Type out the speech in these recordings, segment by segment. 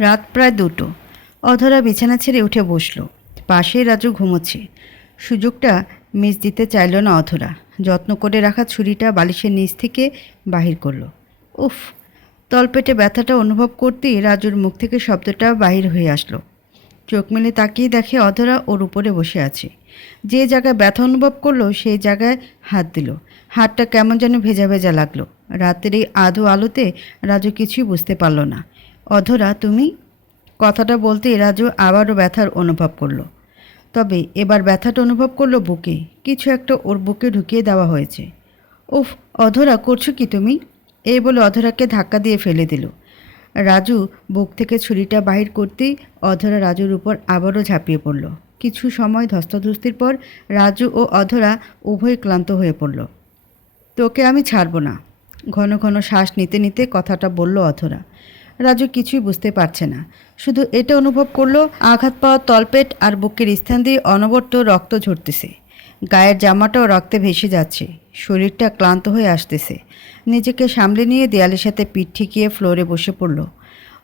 রাত প্রায় দুটো। অধরা বিছানা ছেড়ে উঠে বসল। পাশেই রাজু ঘুমোচ্ছে। সুযোগটা মিস দিতে চাইল না অধরা। যত্ন করে রাখা ছুরিটা বালিশের নিচ থেকে বাহির করল। উফ! তলপেটে ব্যথাটা অনুভব করতেই রাজুর মুখ থেকে শব্দটা বাহির হয়ে আসলো। চোখ মেলে তাকিয়ে দেখে অধরা ওর উপরে বসে আছে। যে জায়গায় ব্যথা অনুভব করল, সেই জায়গায় হাত দিল। হাতটা কেমন যেন ভেজা ভেজা লাগল। রাতের এই আধো আলোতে রাজু কিছুই বুঝতে পারল না। অধরা তুমি কথাটা বলতেই রাজু আবারও ব্যথার অনুভব করল। তবে এবার ব্যথাটা অনুভব করল বুকে। কিছু একটা ওর বুকে ঢুকিয়ে দেওয়া হয়েছে। উফ, অধরা, করছ কি তুমি? এই বলে অধরাকে ধাক্কা দিয়ে ফেলে দিল। রাজু বুক থেকে ছুরিটা বাহির করতেই অধরা রাজুর উপর আবারও ঝাঁপিয়ে পড়ল। কিছু সময় ধস্তাধস্তির পর রাজু ও অধরা উভয় ক্লান্ত হয়ে পড়ল। তোকে আমি ছাড়বো না। ঘন ঘন শ্বাস নিতে নিতে কথাটা বলল অধরা। রাজু কিছুই বুঝতে পারছে না। শুধু এটা অনুভব করল, আঘাত পাওয়া তলপেট আর বুকের স্থান দিয়ে অনবরত রক্ত ঝরতেছে। গায়ের জামাটাও রক্তে ভেসে যাচ্ছে, শরীরটা ক্লান্ত হয়ে আসতেছে। নিজেকে সামলে নিয়ে দেয়ালের সাথে পিঠ ঠেকিয়ে ফ্লোরে বসে পড়ল।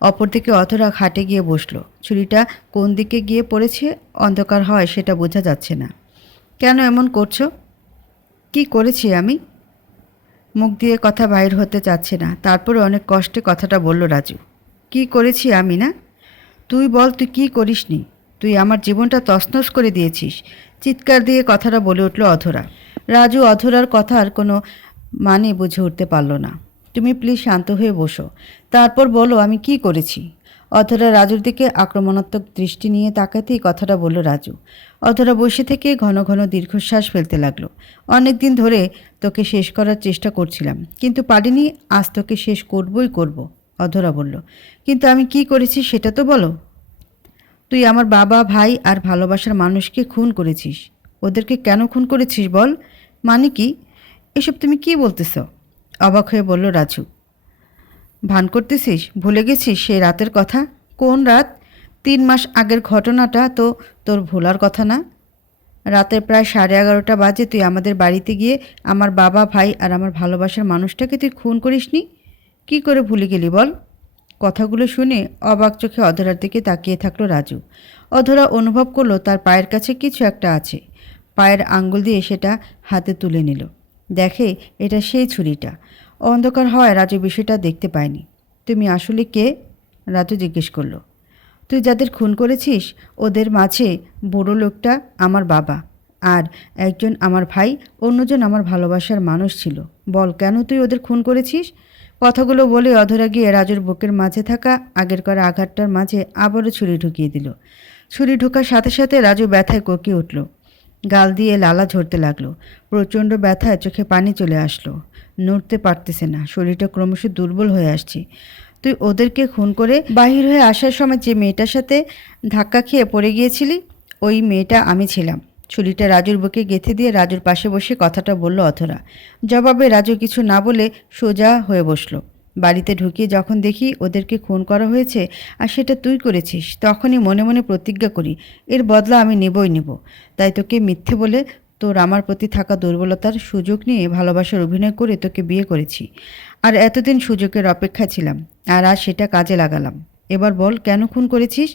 অপরদিকে অধরা খাটে গিয়ে বসল। ছুরিটা কোন দিকে গিয়ে পড়েছে, অন্ধকার হয় সেটা বোঝা যাচ্ছে না। কেন এমন করছ? কি করেছি আমি? মুখ দিয়ে কথা বাইর হতে চাচ্ছে না। তারপরে অনেক কষ্টে কথাটা বলল রাজু। কি করেছি আমি না? তুই বল, তুই কি করিসনি? তুই আমার জীবনটা তসনস করে দিয়েছিস। চিৎকার দিয়ে কথাটা বলে উঠল অধরা। রাজু অধরার কথার কোনো মানে বুঝে উঠতে পারল না। তুমি প্লিজ শান্ত হয়ে বসো। তারপর বলো আমি কি করেছি? অধরা রাজুর দিকে আক্রমণাত্মক দৃষ্টি নিয়ে তাকাতেই কথাটা বলল রাজু। অধরা বসে থেকে ঘন ঘন দীর্ঘশ্বাস ফেলতে লাগল। অনেক দিন ধরে তোকে শেষ করার চেষ্টা করছিলাম, কিন্তু পারিনি, আজ তোকে শেষ করবই করব, অধরা বলল। কিন্তু আমি কি করেছি সেটা তো বলো। তুই আমার বাবা, ভাই আর ভালোবাসার মানুষকে খুন করেছিস। ওদেরকে কেন খুন করেছিস বল? মানে কি? এসব তুমি কি বলতেছ? অবাক হয়ে বলল রাজু। ভান করতেছিস? ভুলে গেছিস সেই রাতের কথা? কোন রাত? তিন মাস আগের ঘটনাটা তো তোর ভোলার কথা না? রাতের প্রায় সাড়ে এগারোটা বাজে তুই আমাদের বাড়িতে গিয়ে আমার বাবা, ভাই আর আমার ভালোবাসার মানুষটাকে তুই খুন করিসনি? কি করে ভুলে গেলি বল? কথাগুলো শুনে অবাক চোখে অধরার দিকে তাকিয়ে থাকল রাজু। অধরা অনুভব করল তার পায়ের কাছে কিছু একটা আছে। পায়ের আঙ্গুল দিয়ে সেটা হাতে তুলে নিল। দেখে এটা সেই ছুরিটা। অন্ধকার হওয়ায় রাজু বিষয়টা দেখতে পায়নি। তুমি আসলে কে? রাজু জিজ্ঞেস করল। তুই যাদের খুন করেছিস, ওদের মাঝে বুড়ো লোকটা আমার বাবা আর একজন আমার ভাই, অন্যজন আমার ভালোবাসার মানুষ ছিল। বল, কেন তুই ওদের খুন করেছিস? কথাগুলো বলে অধরা গিয়ে রাজুর বুকের মাঝে থাকা আগের করা আঘাতটার মাঝে আবারও ছুরি ঢুকিয়ে দিল। ছুরি ঢোকার সাথে সাথে রাজু ব্যথায় কোকিয়ে উঠল। গাল দিয়ে লালা ঝরতে লাগল। প্রচণ্ড ব্যথায় চোখে পানি চলে আসলো। নড়তে পারতেছে না, শরীরটা ক্রমশ দুর্বল হয়ে আসছে। তুই ওদেরকে খুন করে বাহির হয়ে আসার সময় যে মেয়েটার সাথে ধাক্কা খেয়ে পড়ে গিয়েছিলি, ওই মেয়েটা আমি ছিলাম। ছুরিটা রাজুর বুকে গেঁথে দিয়ে রাজুর পাশে বসে কথাটা বলল অথরা জবাবে রাজু কিছু না বলে সোজা হয়ে বসল। বাড়িতে ঢুকিয়ে যখন দেখি ওদেরকে খুন করা হয়েছে আর সেটা তুই করেছিস, তখনই মনে মনে প্রতিজ্ঞা করি, এর বদলা আমি নেবই নেব। তাই তোকে মিথ্যে বলে তোর আমার প্রতি থাকা দুর্বলতার সুযোগ নিয়ে ভালোবাসার অভিনয় করে তোকে বিয়ে করেছি। আর এতদিন সুযোগের অপেক্ষা ছিলাম, আর আজ সেটা কাজে লাগালাম। এবার বল, কেন খুন করেছিস?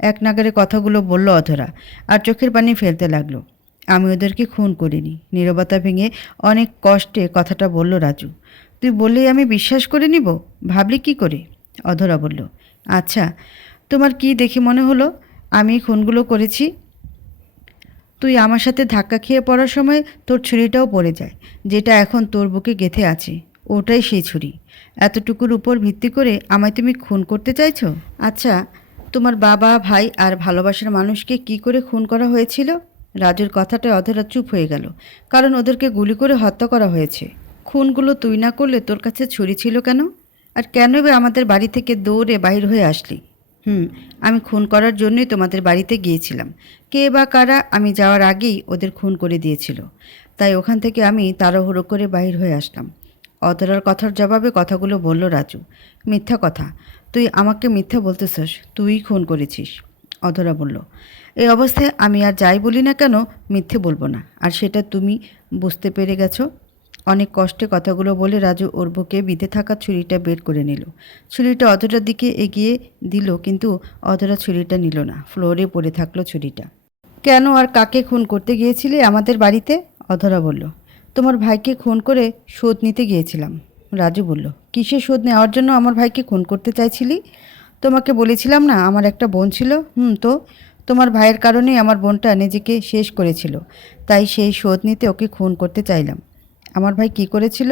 এক নাগারে কথাগুলো বলল অধরা, আর চোখের পানি ফেলতে লাগল। আমি ওদেরকে খুন করিনি, নীরবতা ভেঙে অনেক কষ্টে কথাটা বলল রাজু। তুই বললেই আমি বিশ্বাস করে নিব? ভাবলি কি করে? অধরা বলল আচ্ছা তোমার কি দেখে মনে হলো? আমি খুনগুলো করেছি। তুই আমার সাথে ধাক্কা খেয়ে পড়ার সময় তোর ছুরিটাও পড়ে যায়, যেটা এখন তোর বুকে গেথে আছে। ওটাই সেই ছুরি। এতটুকুর উপর ভিত্তি করে আমায় তুমি খুন করতে চাইছো? আচ্ছা তোমার বাবা, ভাই আর ভালোবাসার মানুষকে কি করে খুন করা হয়েছিল? রাজুর কথাটা অধরা চুপ হয়ে গেল, কারণ ওদেরকে গুলি করে হত্যা করা হয়েছে। খুনগুলো তুই না করলে তোর কাছে ছুরি ছিল কেন? আর কেনই বা আমাদের বাড়ি থেকে দৌড়ে বাহির হয়ে আসলি? হুম, আমি খুন করার জন্যই তোমাদের বাড়িতে গিয়েছিলাম। কে বা কারা, আমি যাওয়ার আগেই ওদের খুন করে দিয়েছিল। তাই ওখান থেকে আমি তাড়াহুড়ো করে বাহির হয়ে আসলাম। অতরার কথার জবাবে কথাগুলো বলল রাজু। মিথ্যা কথা। তুই আমাকে মিথ্যা বলতেছস, তুই খুন করেছিস। অধরা বলল এই অবস্থায় আমি আর যাই বলি না কেন, মিথ্যে বলব না। আর সেটা তুমি বুঝতে পেরে গেছো? অনেক কষ্টে কথাগুলো বলে রাজু ওর বুকে বিঁধে থাকা ছুরিটা বের করে নিল। ছুরিটা অধরার দিকে এগিয়ে দিল, কিন্তু অধরা ছুরিটা নিল না। ফ্লোরে পড়ে থাকল ছুরিটা। কেন আর কাকে খুন করতে গিয়েছিলে আমাদের বাড়িতে? অধরা বলল। তোমার ভাইকে খুন করে শোধ নিতে গিয়েছিলাম। রাজু বলল। কিসের শোধ নেওয়ার জন্য আমার ভাইকে খুন করতে চাইছিলি? তোমাকে বলেছিলাম না, আমার একটা বোন ছিল। হুম, তো? তোমার ভাইয়ের কারণেই আমার বোনটা নিজেকে শেষ করেছিল, তাই সেই শোধ নিতে ওকে খুন করতে চাইলাম। আমার ভাই কি করেছিল?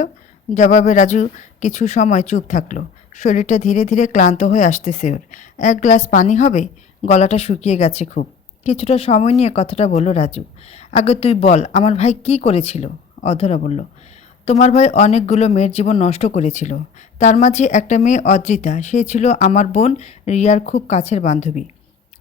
জবাবে রাজু কিছু সময় চুপ থাকল। শরীরটা ধীরে ধীরে ক্লান্ত হয়ে আসতেছে ওর। এক গ্লাস পানি হবে? গলাটা শুকিয়ে গেছে খুব। কিছুটা সময় নিয়ে কথাটা বলল রাজু। আগে তুই বল, আমার ভাই কি করেছিল? অধরা বলল, তোমার ভাই অনেকগুলো মেয়ের জীবন নষ্ট করেছিল। তার মাঝে একটা মেয়ে অদ্রিতা, সে ছিল আমার বোন রিয়ার খুব কাছের বান্ধবী।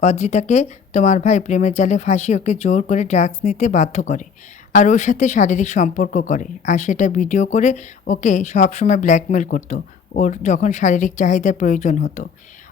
অদ্রিতাকে তোমার ভাই প্রেমের জালে ফাঁসি ওকে জোর করে ড্রাগস নিতে বাধ্য করে। আর ওর সাথে শারীরিক সম্পর্ক করে। আর সেটা ভিডিও করে ওকে সবসময় ব্ল্যাকমেল করতো। ওর যখন শারীরিক চাহিদার প্রয়োজন হতো।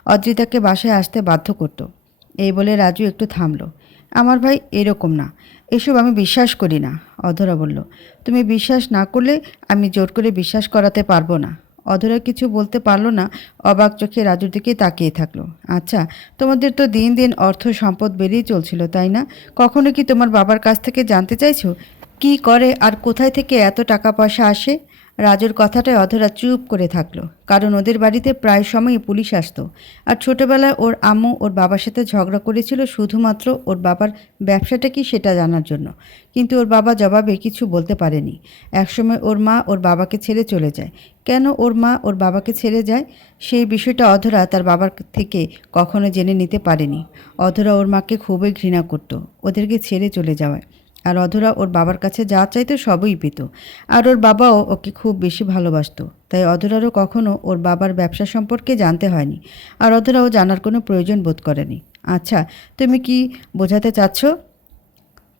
অদ্রিতাকে বাসায় আসতে বাধ্য করতো। এই বলে রাজু একটু থামলো। আমার ভাই, এরকম না। এসব আমি বিশ্বাস করি না। অধরা বলল। তুমি বিশ্বাস না করলে আমি জোর করে বিশ্বাস করাতে পারব না। অধরা কিছু বলতে পারল না। অবাক চোখে রাজুর দিকে তাকিয়ে থাকল। আচ্ছা তোমাদের তো দিন দিন অর্থ সম্পদ বেড়েই চলছিল, তাই না? কখনো কি তোমার বাবার কাছ থেকে জানতে চাইছো? কি করে আর কোথায় থেকে এত টাকা পয়সা আসে? রাজুর কথাটায় অধরা চুপ করে থাকল, কারণ ওদের বাড়িতে প্রায় সময়ই পুলিশ আসতো। আর ছোটবেলায় ওর আম্মু ওর বাবার সাথে ঝগড়া করেছিল শুধুমাত্র ওর বাবার ব্যবসাটা কি সেটা জানার জন্য। কিন্তু ওর বাবা জবাবে কিছু বলতে পারেনি। একসময় ওর মা ওর বাবাকে ছেড়ে চলে যায়। কেন ওর মা ওর বাবাকে ছেড়ে যায়? সেই বিষয়টা অধরা তার বাবার থেকে কখনো জেনে নিতে পারেনি। অধরা ওর মাকে খুবই ঘৃণা করতো। ওদেরকে ছেড়ে চলে যাওয়ায়। আর অধরা ওর বাবার কাছে যা চাইতো সবই পেত। আর ওর বাবাও ওকে খুব বেশি ভালোবাসতো। তাই অধরারও কখনো ওর বাবার ব্যবসা সম্পর্কে জানতে হয়নি। আর অধরাও জানার কোনো প্রয়োজন বোধ করেনি। আচ্ছা তুমি কি বোঝাতে চাচ্ছ?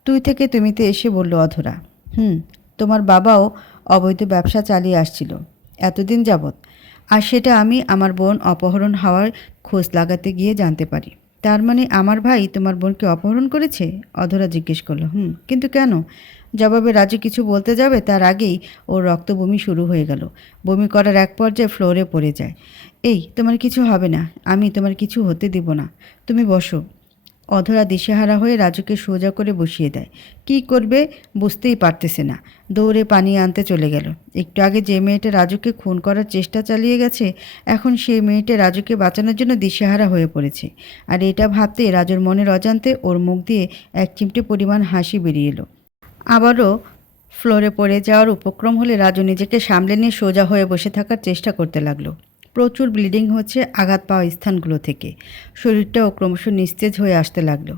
তুই থেকে তুমিতে এসে বলল অধরা, হুম, তোমার বাবাও অবৈধ ব্যবসা চালিয়ে আসছিল এতদিন যাবৎ। আর সেটা আমি আমার বোন অপহরণ হওয়ার খোঁজ লাগাতে গিয়ে জানতে পারি। তার মানে আমার ভাই তোমার বোনকে অপহরণ করেছে? অধরা জিজ্ঞেস করল। হুম, কিন্তু কেন? জবাবে রাজু কিছু বলতে যাবে তার আগেই ওর রক্ত বমি শুরু হয়ে গেল। বমি করার এক পর্যায়ে ফ্লোরে পড়ে যায়। এই, তোমার কিছু হবে না। আমি তোমার কিছু হতে দেব না। তুমি বসো। অধরা দিশেহারা হয়ে রাজুকে সোজা করে বসিয়ে দেয়। কি করবে বুঝতেই পারতেছে না। দৌড়ে পানি আনতে চলে গেল। একটু আগে যে মেয়েটা রাজুকে খুন করার চেষ্টা চালিয়ে গেছে, এখন সেই মেয়েটা রাজুকে বাঁচানোর জন্য দিশেহারা হয়ে পড়েছে। আর এটা ভাবতে রাজুর মনের অজান্তে ওর মুখ দিয়ে এক চিমটে পরিমাণ হাসি বেরিয়ে এলো। আবারও ফ্লোরে পড়ে যাওয়ার উপক্রম হলে রাজু নিজেকে সামলে নিয়ে সোজা হয়ে বসে থাকার চেষ্টা করতে লাগল। প্রচুর ব্লিডিং হচ্ছে আঘাত পাওয়া স্থানগুলো থেকে। শরীরটাও ক্রমশ নিস্তেজ হয়ে আসতে লাগল।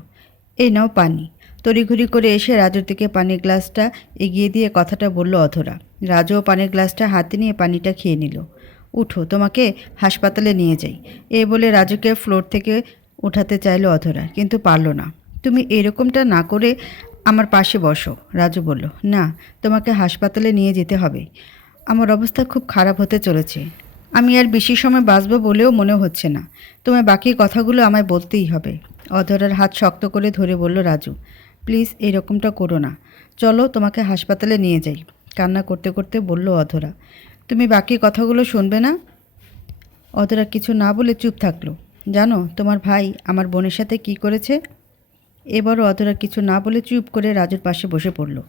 এই নাও পানি। তড়িঘড়ি করে এসে রাজুর দিকে পানির গ্লাসটা এগিয়ে দিয়ে কথাটা বলল অধরা। রাজুও পানির গ্লাসটা হাতে নিয়ে পানিটা খেয়ে নিল। উঠো, তোমাকে হাসপাতালে নিয়ে যাই। এ বলে রাজুকে ফ্লোর থেকে উঠাতে চাইলো অধরা, কিন্তু পারল না। তুমি এরকমটা না করে আমার পাশে বসো, রাজু বলল। না, তোমাকে হাসপাতালে নিয়ে যেতে হবে। আমার অবস্থা খুব খারাপ হতে চলেছে। আমি আর বেশি সময় বাঁচবো বলেও মনে হচ্ছে না। তোমায় বাকি কথাগুলো আমায় বলতেই হবে। অধরার হাত শক্ত করে ধরে বলল, রাজু প্লিজ এরকমটা করো না। চলো তোমাকে হাসপাতালে নিয়ে যাই। কান্না করতে করতে বলল অধরা, তুমি বাকি কথাগুলো শুনবে না? অধরা কিছু না বলে চুপ থাকল। জানো, তোমার ভাই আমার বোনের সাথে কি করেছে? এবারও অধরা কিছু না বলে চুপ করে রাজুর পাশে বসে পড়ল।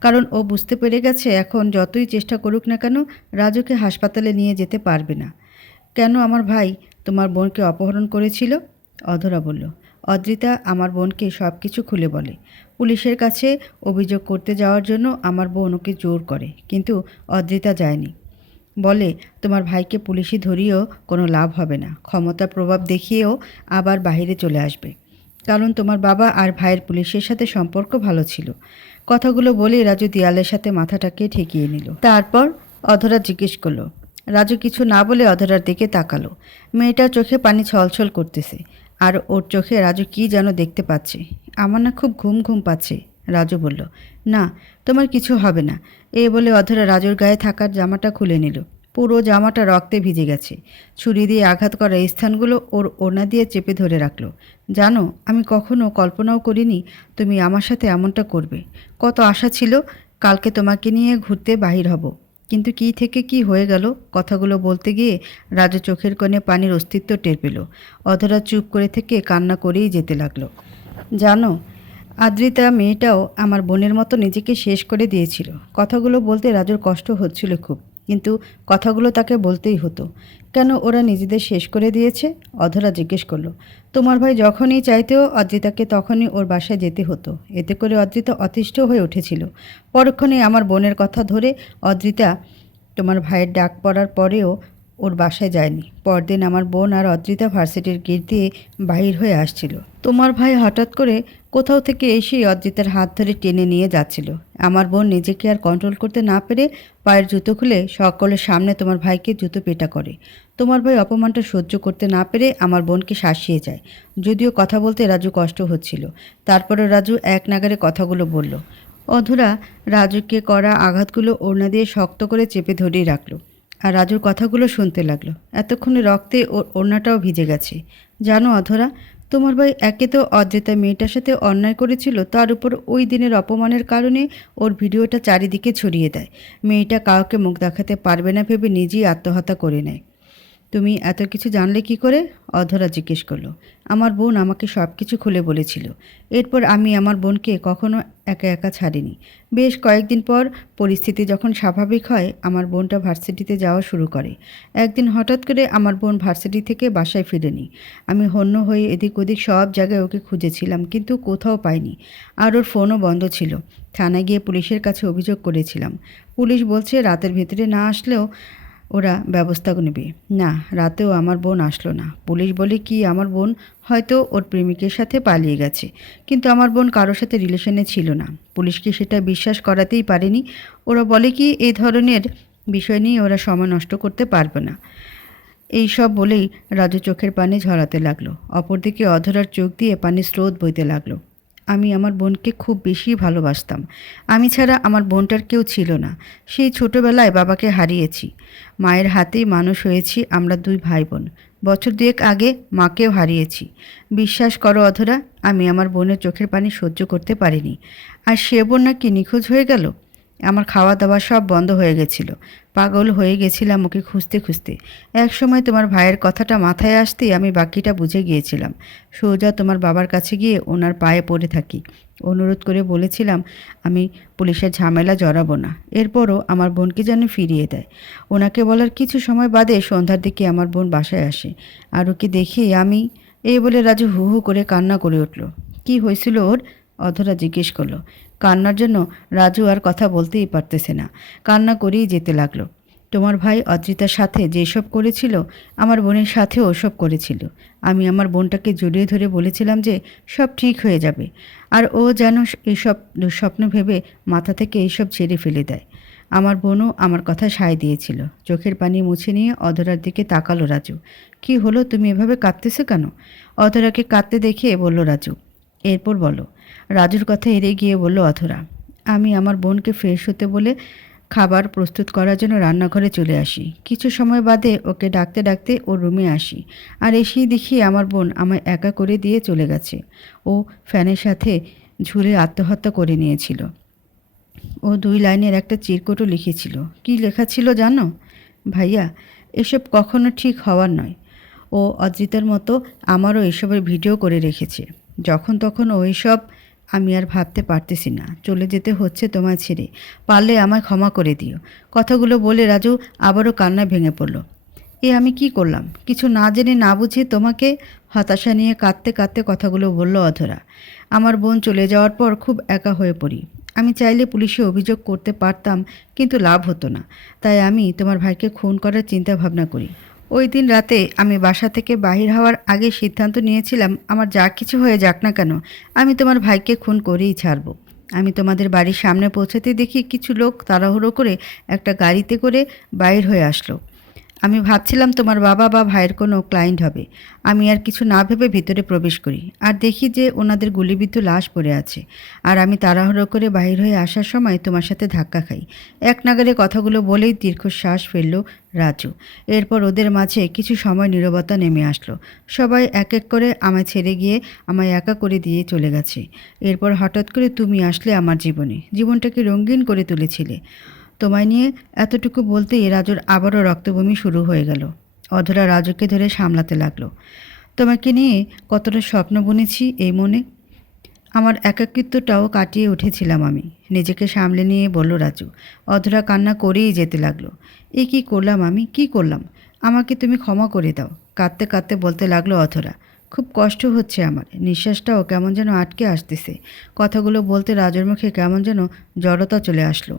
কারণ ও বুঝতে পেরে গেছে এখন যতই চেষ্টা করুক না কেন রাজুকে হাসপাতালে নিয়ে যেতে পারবে না। কেন আমার ভাই তোমার বোনকে অপহরণ করেছিল? অধরা বলল। অদ্রিতা আমার বোনকে সব কিছু খুলে বলে। পুলিশের কাছে অভিযোগ করতে যাওয়ার জন্য আমার বোন ওকে জোর করে, কিন্তু অদ্রিতা যায়নি। বলে, তোমার ভাইকে পুলিশি ধরিয়েও কোনো লাভ হবে না। ক্ষমতা প্রভাব দেখিয়েও আবার বাইরে চলে আসবে। কারণ তোমার বাবা আর ভাইয়ের পুলিশের সাথে সম্পর্ক ভালো ছিল। কথাগুলো বলে রাজু দেয়ালের সাথে মাথাটাকে ঠেকিয়ে নিল। তারপর অধরা জিজ্ঞেস করল, রাজু কিছু না বলে অধরার দিকে তাকালো। মেয়েটার চোখে পানি ছলছল করতেছে। আর ওর চোখে রাজু কি যেন দেখতে পাচ্ছে। আমার না খুব ঘুম ঘুম পাচ্ছে। রাজু বলল, না, তোমার কিছু হবে না। এ বলে অধরা রাজুর গায়ে থাকার জামাটা খুলে নিল। পুরো জামাটা রক্তে ভিজে গেছে। ছুরি দিয়ে আঘাত করা স্থানগুলো ওর ওনা দিয়ে চেপে ধরে রাখল। জানো, আমি কখনো কল্পনাও করিনি তুমি আমার সাথে এমনটা করবে। কত আশা ছিল কালকে তোমাকে নিয়ে ঘুরতে বাহির হব। কিন্তু কি থেকে কি হয়ে গেল কথাগুলো বলতে গিয়ে রাজু চোখের কোণে পানির অস্তিত্ব টের পেল। অধরা চুপ করে থেকে কান্না করেই যেতে লাগল। জানো, আদ্রিতা মেয়েটাও আমার বোনের মতো নিজেকে শেষ করে দিয়েছিল। কথাগুলো বলতে রাজুর কষ্ট হচ্ছিল খুব। কিন্তু কথাগুলো তাকে বলতেই হতো। কেন ওরা নিজেদের শেষ করে দিয়েছে? অধরা জিজ্ঞেস করল। তোমার ভাই যখনই চাইতেও অদ্রিতাকে তখনই ওর বাসায় যেতে হতো। এতে করে অদ্রিতা অতিষ্ঠ হয়ে উঠেছিল। পরক্ষণে আমার বোনের কথা ধরে অদ্রিতা তোমার ভাইয়ের ডাক পড়ার পরেও ওর বাসায় যায়নি। পরদিন আমার বোন আর অদ্রিতা ভার্সিটির গেট দিয়ে বাহির হয়ে আসছিল। তোমার ভাই হঠাৎ করে কোথাও থেকে এসেই অদ্রিতার হাত ধরে টেনে নিয়ে যাচ্ছিল। আমার বোন নিজেকে আর কন্ট্রোল করতে না পেরে পায়ের জুতো খুলে সকলের সামনে তোমার ভাইকে জুতো পেটা করে। তোমার ভাই অপমানটা সহ্য করতে না পেরে আমার বোনকে শাসিয়ে যায়। যদিও কথা বলতে রাজু কষ্ট হচ্ছিল। তারপরে রাজু এক নাগারে কথাগুলো বলল। অধুরা রাজুকে করা আঘাতগুলো ওড়না দিয়ে শক্ত করে চেপে ধরেই রাখল। আর রাজুর কথাগুলো শুনতে লাগল। এতক্ষণে রক্তে ওর ওড়নাটাও ভিজে গেছে। জানো অধরা তোমার ভাই একে তো অদ্রিতা মেয়েটার সাথে অন্যায় করেছিল, তার উপর ওই দিনের অপমানের কারণে ওর ভিডিওটা চারিদিকে ছড়িয়ে দেয়। মেয়েটা কাউকে মুখ দেখাতে পারবে না ভেবে নিজেই আত্মহত্যা করে নেয়। তুমি এত কিছু জানলে কি করে? অধরা জিজ্ঞেস করল। আমার বোন আমাকে সব কিছু খুলে বলেছিল। এরপর আমি আমার বোনকে কখনো একা একা ছাড়িনি। বেশ কয়েকদিন পর পরিস্থিতি যখন স্বাভাবিক হয়, আমার বোনটা ভার্সিটিতে যাওয়া শুরু করে। একদিন হঠাৎ করে আমার বোন ভার্সিটি থেকে বাসায় ফিরেনি। আমি হন্য হয়ে এদিক ওদিক সব জায়গায় ওকে খুঁজেছিলাম, কিন্তু কোথাও পাইনি। আর ওর ফোনও বন্ধ ছিল। থানায় গিয়ে পুলিশের কাছে অভিযোগ করেছিলাম। পুলিশ বলছে, রাতের ভিতরে না আসলেও ওরা ব্যবস্থা নেবে। না, রাতেও আমার বোন আসলো না। পুলিশ বলে কি আমার বোন হয়তো ওর প্রেমিকের সাথে পালিয়ে গেছে, কিন্তু আমার বোন কারোর সাথে রিলেশনে ছিল না। পুলিশকে সেটা বিশ্বাস করাতেই পারেনি। ওরা বলে কি এই ধরনের বিষয় নিয়ে ওরা সময় নষ্ট করতে পারবে না। এই সব বলেই রাজু চোখের পানি ঝরাতে লাগল। অপরদিকে অধরার চোখ দিয়ে পানির স্রোত বইতে লাগল। আমি আমার বোনকে খুব বেশি ভালোবাসতাম। আমি ছাড়া আমার বোনটার কেউ ছিল না। সেই ছোটোবেলায় বাবাকে হারিয়েছি। মায়ের হাতেই মানুষ হয়েছি আমরা দুই ভাই বোন বছর দুয়েক আগে মাকেও হারিয়েছি। বিশ্বাস করো অধরা, আমি আমার বোনের চোখের পানি সহ্য করতে পারিনি। আর সে বোন নাকি নিখোঁজ হয়ে গেল? আমার খাওয়া দাওয়া সব বন্ধ হয়ে গেছিল। পাগল হয়ে গেছিলাম ওকে খুঁজতে খুঁজতে। এক সময় তোমার ভাইয়ের কথাটা মাথায় আসতেই আমি বাকিটা বুঝে গিয়েছিলাম। সোজা তোমার বাবার কাছে গিয়ে ওনার পায়ে পড়ে থাকি। অনুরোধ করে বলেছিলাম, আমি পুলিশের ঝামেলা জড়াবো না। এরপরও আমার বোনকে যেন ফিরিয়ে দেয়। ওনাকে বলার কিছু সময় বাদে সন্ধ্যার দিকে আমার বোন বাসায় আসে। আর ওকে দেখে আমি এই বলে রাজু হু হু করে কান্না করে উঠল। কি হয়েছিল ওর? অধরা জিজ্ঞেস করল। কান্নার জন্য রাজু আর কথা বলতেই পারতেছে না। কান্না করেই যেতে লাগল। তোমার ভাই অদ্রিতার সাথে যেসব করেছিল, আমার বোনের সাথেও ওসব করেছিল। আমি আমার বোনটাকে জড়িয়ে ধরে বলেছিলাম যে সব ঠিক হয়ে যাবে। আর ও যেন এইসব দুঃস্বপ্ন ভেবে মাথা থেকে এইসব ছেড়ে ফেলে দেয়। আমার বোনও আমার কথা সায় দিয়েছিল। চোখের পানি মুছে নিয়ে অধরার দিকে তাকালো রাজু। কি হলো? তুমি এভাবে কাঁদতেছো কেন? অধরাকে কাঁদতে দেখে বলল রাজু। এরপর বলো রাজুর কথা এড়ে গিয়ে বলল, অধরা, আমি আমার বোনকে ফ্রেশ হতে বলে খাবার প্রস্তুত করার জন্য রান্নাঘরে চলে আসি। কিছু সময় বাদে ওকে ডাকতে ডাকতে ওর রুমে আসি আর এসেই দেখি আমার বোন আমায় একা করে দিয়ে চলে গেছে। ও ফ্যানের সাথে ঝুলে আত্মহত্যা করে নিয়েছিল। ও দুই লাইনের একটা চিরকুটও লিখেছিল। কি লেখা ছিল জানো? ভাইয়া, এসব কখনো ঠিক হওয়ার নয়। ও অদ্রিতার মতো আমারও এসবের ভিডিও করে রেখেছে। যখন তখন ওই সব আমি আর ভাবতে পারতেছি না। চলে যেতে হচ্ছে তোমায় ছেড়ে। পারলে আমায় ক্ষমা করে দিও। কথাগুলো বলে রাজু আবারও কান্নায় ভেঙে পড়ল। এ আমি কি করলাম? কিছু না জেনে না বুঝে তোমাকে হতাশা নিয়ে কাঁদতে কাঁদতে কথাগুলো বলল অধরা। আমার বোন চলে যাওয়ার পর খুব একা হয়ে পড়ি। আমি চাইলে পুলিশে অভিযোগ করতে পারতাম, কিন্তু লাভ হতো না। তাই আমি তোমার ভাইকে খুন করার চিন্তা ভাবনা করি। ওই দিন রাতে আমি বাসা থেকে বাহির হওয়ার আগে সিদ্ধান্ত নিয়েছিলাম, আমার যা কিছু হয়ে যাক না কেন, আমি তোমার ভাইকে খুন করেই ছাড়ব। আমি তোমাদের বাড়ির সামনে পৌঁছাতে দেখি কিছু লোক তাড়াহুড়ো করে একটা গাড়িতে করে বাইর হয়ে আসলো। আমি ভাবছিলাম তোমার বাবা বা ভাইয়ের কোনো ক্লায়েন্ট হবে। আমি আর কিছু না ভেবে ভিতরে প্রবেশ করি আর দেখি যে ওনাদের গুলিবিদ্ধ লাশ পড়ে আছে। আর আমি তাড়াহুড়ো করে বাহির হয়ে আসার সময় তোমার সাথে ধাক্কা খাই। এক নাগারে কথাগুলো বলেই দীর্ঘশ্বাস ফেলল রাজু। এরপর ওদের মাঝে কিছু সময় নীরবতা নেমে আসলো। সবাই এক এক করে আমায় ছেড়ে গিয়ে আমায় একা করে দিয়ে চলে গেছে। এরপর হঠাৎ করে তুমি আসলে আমার জীবনে। জীবনটাকে রঙিন করে তুলেছিলে। তোমায় নিয়ে এতটুকু বলতেই রাজুর আবারও রক্তবমি শুরু হয়ে গেল। অধরা রাজুকে ধরে সামলাতে লাগল। তোমাকে নিয়ে কতটা স্বপ্ন বুনেছি এই মনে? আমার একাকিত্বটাও কাটিয়ে উঠেছিলাম আমি। নিজেকে সামলে নিয়ে বলল রাজু, অধরা কান্না করেই যেতে লাগল। এ কি করলাম আমি? কি করলাম? আমাকে তুমি ক্ষমা করে দাও। কাঁদতে কাঁদতে বলতে লাগল অধরা, খুব কষ্ট হচ্ছে আমার। নিঃশ্বাসটাও কেমন যেন আটকে আসতেছে। কথাগুলো বলতে রাজুর মুখে কেমন যেন জড়তা চলে আসলো।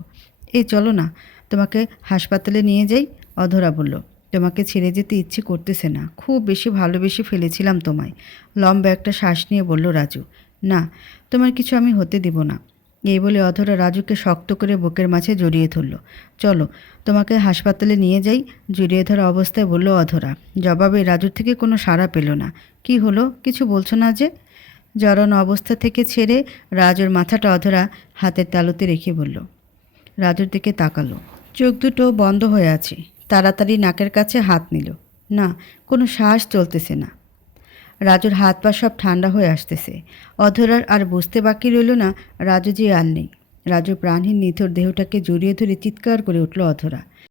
এই চলো না। তোমাকে হাসপাতালে নিয়ে যাই, অধরা বলল। তোমাকে ছেড়ে যেতে ইচ্ছে করতেছে না। খুব বেশি ভালোবেসে ফেলেছিলাম তোমায়। লম্বা একটা শ্বাস নিয়ে বলল রাজু, না, তোমার কিছু আমি হতে দিব না। এই বলে অধরা রাজুকে শক্ত করে বুকের মাঝে জড়িয়ে ধরল। চলো, তোমাকে হাসপাতালে নিয়ে যাই। জড়িয়ে ধরা অবস্থায় বলল অধরা, জবাবে রাজুর থেকে কোনো সাড়া পেল না। কি হলো? কিছু বলছো না যে? জড়ানো অবস্থা থেকে ছেড়ে রাজুর মাথাটা অধরা হাতের তালুতে রেখে বলল রাজুর দিকে তাকালো। চোখ দুটো বন্ধ হয়ে আছে। তাড়াতাড়ি নাকের কাছে হাত নিল। না, কোনো শ্বাস চলতেছে না। রাজুর হাত পা সব ঠান্ডা হয়ে আসতেছে। অধরার আর বুঝতে বাকি রইল না রাজু যে আর নেই। রাজু প্রাণহীন নিথর দেহটাকে জড়িয়ে ধরে চিৎকার করে উঠল অধরা।